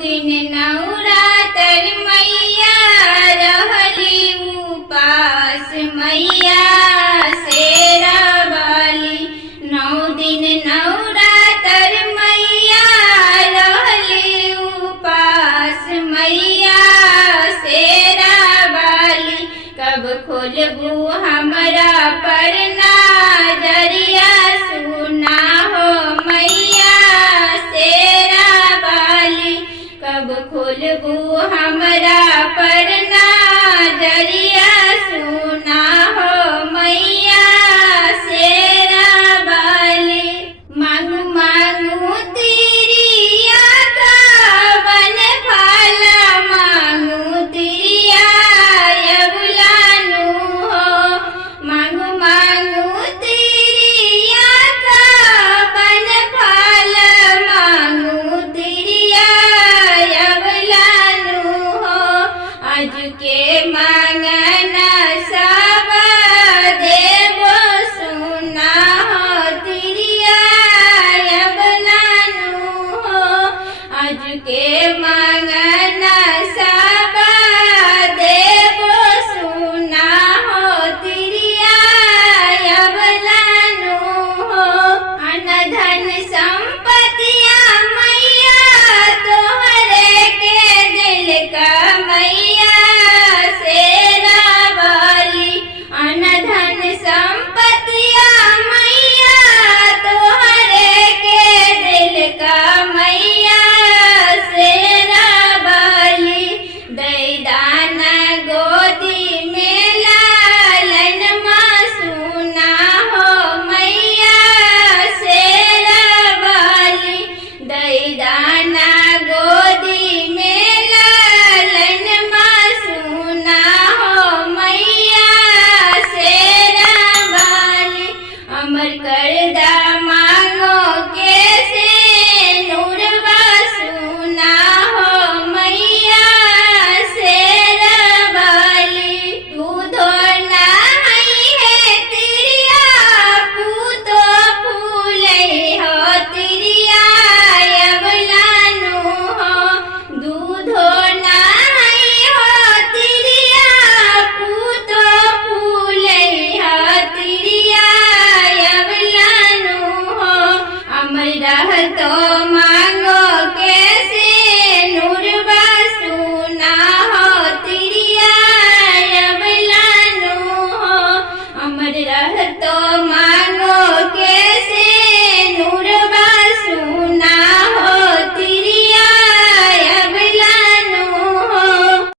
दिन नवरात्र मैया रहली उपास मैया शेरा वाली। 9 दिन नवरात्र मैया रहली उपास मैया शेरा वाली। कब खोलबू हमरा पर नजरिया सुना हो मैया शेरा वाली। कब खोलबू हमरा पर नजरिया सुना हो मैया शेरा वाली। मांगू मांगू तिरिया का वन फल मांगू तिरिया यबुलानु हो। मांगू मांगू तिरिया का वन फल मांगू तिरिया यबुलानु हो। आज के मांगना सब देवो सुना हो तिरिया यबुलानु हो। आज के मांगना